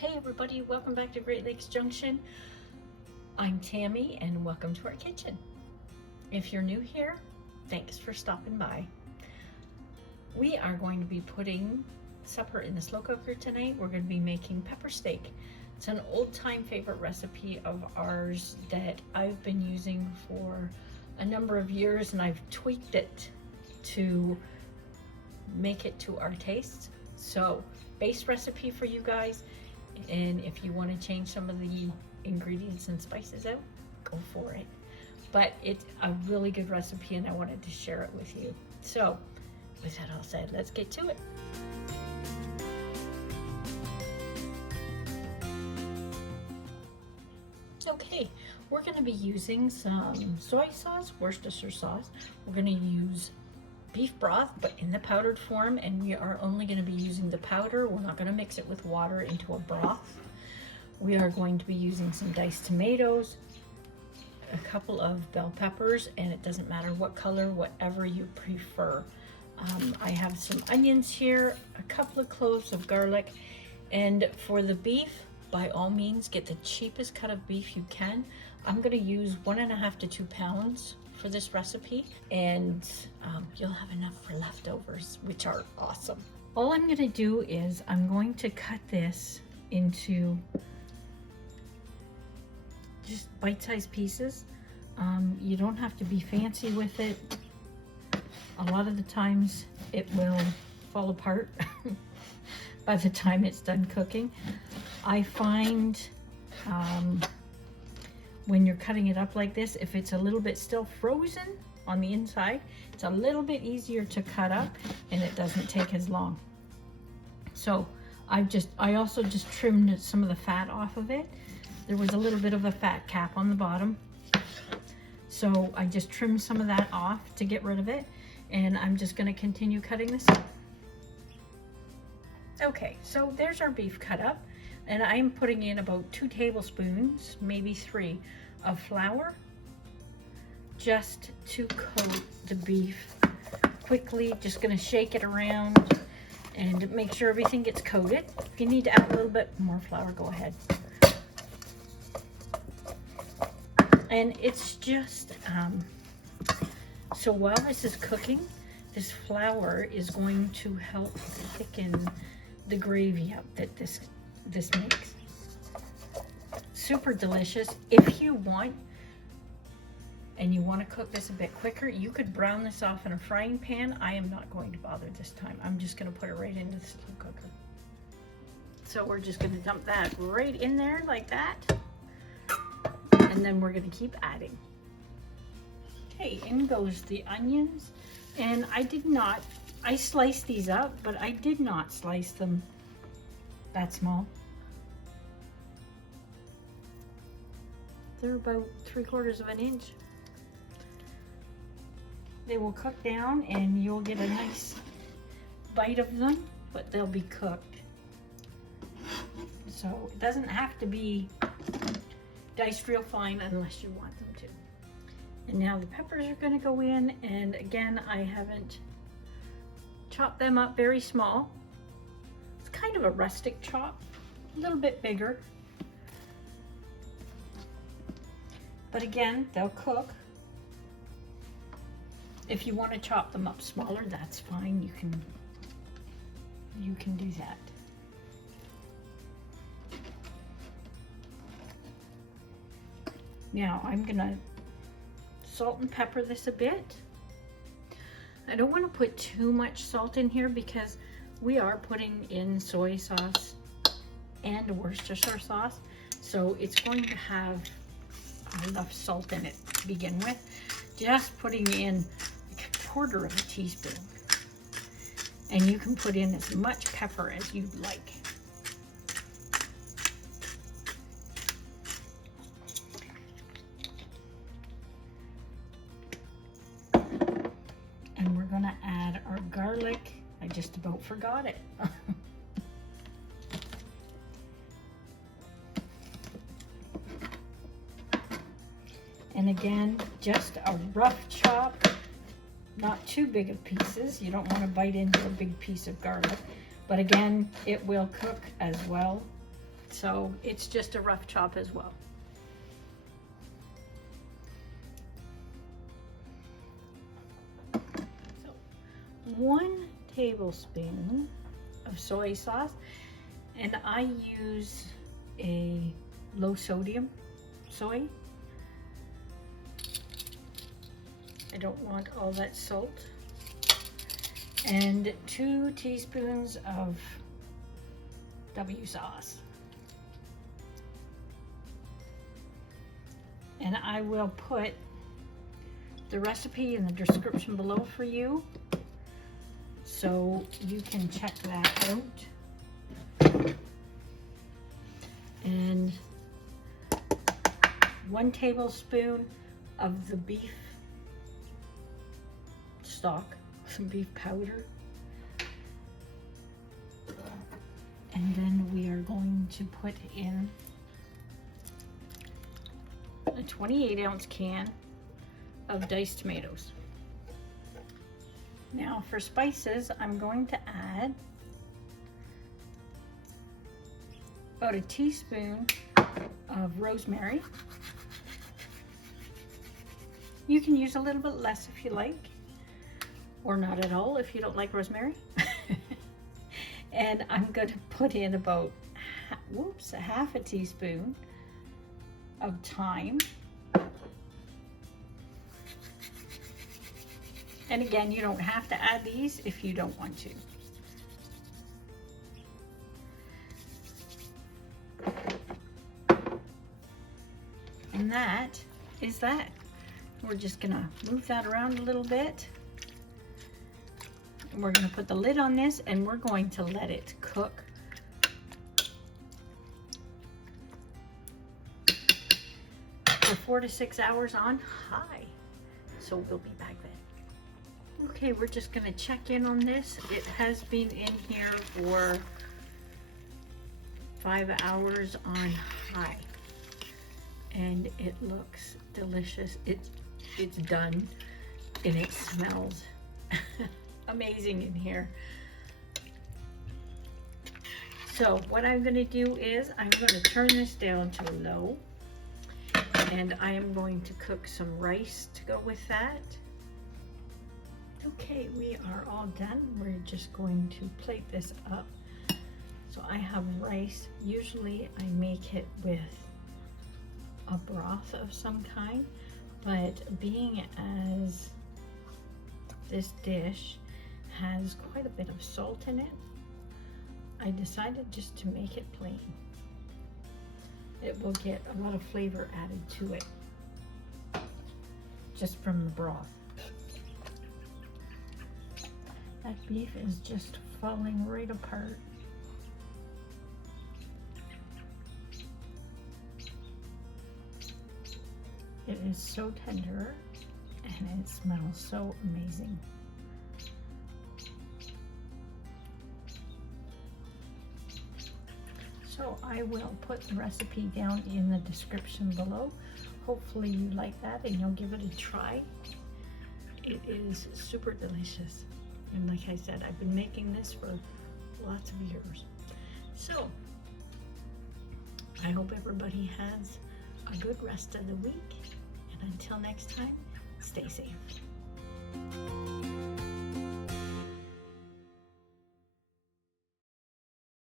Hey everybody, welcome back to Great Lakes Junction. I'm Tammy and welcome to our kitchen. If you're new here, thanks for stopping by. We are going to be putting supper in the slow cooker tonight. We're going to be making pepper steak. It's an old-time favorite recipe of ours that I've been using for a number of years, and I've tweaked it to make it to our tastes. So, base recipe for you guys. And if you want to change some of the ingredients and spices out, go for it. But it's a really good recipe and I wanted to share it with you. So with that all said, let's get to it. Okay, we're going to be using some soy sauce, Worcestershire sauce. We're going to use beef broth, but in the powdered form, and we are only going to be using the powder. We're not going to mix it with water into a broth. We are going to be using some diced tomatoes, a couple of bell peppers, and it doesn't matter what color, whatever you prefer. I have some onions here, a couple of cloves of garlic, and for the beef, by all means, get the cheapest cut of beef you can. I'm going to use 1.5 to 2 pounds for this recipe, and you'll have enough for leftovers, which are awesome. All I'm going to do is I'm going to cut this into just bite-sized pieces. You don't have to be fancy with it. A lot of the times it will fall apart by the time it's done cooking. I find when you're cutting it up like this, if it's a little bit still frozen on the inside, it's a little bit easier to cut up and it doesn't take as long. So I also just trimmed some of the fat off of it. There was a little bit of a fat cap on the bottom. So I just trimmed some of that off to get rid of it. And I'm just gonna continue cutting this up. Okay, so there's our beef cut up. And I'm putting in about 2 tablespoons, maybe 3, of flour, just to coat the beef quickly. Just gonna shake it around and make sure everything gets coated. If you need to add a little bit more flour, go ahead. And it's just, so while this is cooking, this flour is going to help thicken the gravy up that this makes. Super delicious. If you want, and you want to cook this a bit quicker, you could brown this off in a frying pan. I am not going to bother this time. I'm just going to put it right into the slow cooker. So we're just going to dump that right in there like that. And then we're going to keep adding. Okay, in goes the onions. And I sliced these up, but I did not slice them that small. They're about 3/4 of an inch. They will cook down and you'll get a nice bite of them, but they'll be cooked. So it doesn't have to be diced real fine unless you want them to. And now the peppers are going to go in, and again, I haven't chopped them up very small. It's kind of a rustic chop, a little bit bigger. But again, they'll cook. If you want to chop them up smaller, that's fine. You can do that. Now I'm gonna salt and pepper this a bit. I don't want to put too much salt in here because we are putting in soy sauce and Worcestershire sauce, so it's going to have enough salt in it to begin with. Just putting in like 1/4 of a teaspoon, and you can put in as much pepper as you'd like. And we're gonna add our garlic. I just about forgot it. And again, just a rough chop, not too big of pieces. You don't want to bite into a big piece of garlic, but again, it will cook as well. So it's just a rough chop as well. So 1 tablespoon of soy sauce, and I use a low sodium soy. I don't want all that salt. And 2 teaspoons of W sauce. And I will put the recipe in the description below for you, so you can check that out. And 1 tablespoon of the beef stock, some beef powder. And then we are going to put in a 28-ounce can of diced tomatoes. Now for spices, I'm going to add about a teaspoon of rosemary. You can use a little bit less if you like, or not at all if you don't like rosemary. And I'm going to put in about, a half a teaspoon of thyme. And again, you don't have to add these if you don't want to. And that is that. We're just gonna move that around a little bit. We're going to put the lid on this and we're going to let it cook for 4 to 6 hours on high. So we'll be back then. Okay, we're just going to check in on this. It has been in here for 5 hours on high and it looks delicious. It's done and it smells amazing in here. So what I'm going to do is I'm going to turn this down to low, and I am going to cook some rice to go with that. Okay, we are all done. We're just going to plate this up. So I have rice. Usually I make it with a broth of some kind, but being as this dish has quite a bit of salt in it, I decided just to make it plain. It will get a lot of flavor added to it just from the broth. That beef is just falling right apart. It is so tender and it smells so amazing. So I will put the recipe down in the description below. Hopefully you like that and you'll give it a try. It is super delicious. And like I said, I've been making this for lots of years. So I hope everybody has a good rest of the week. And until next time, stay safe.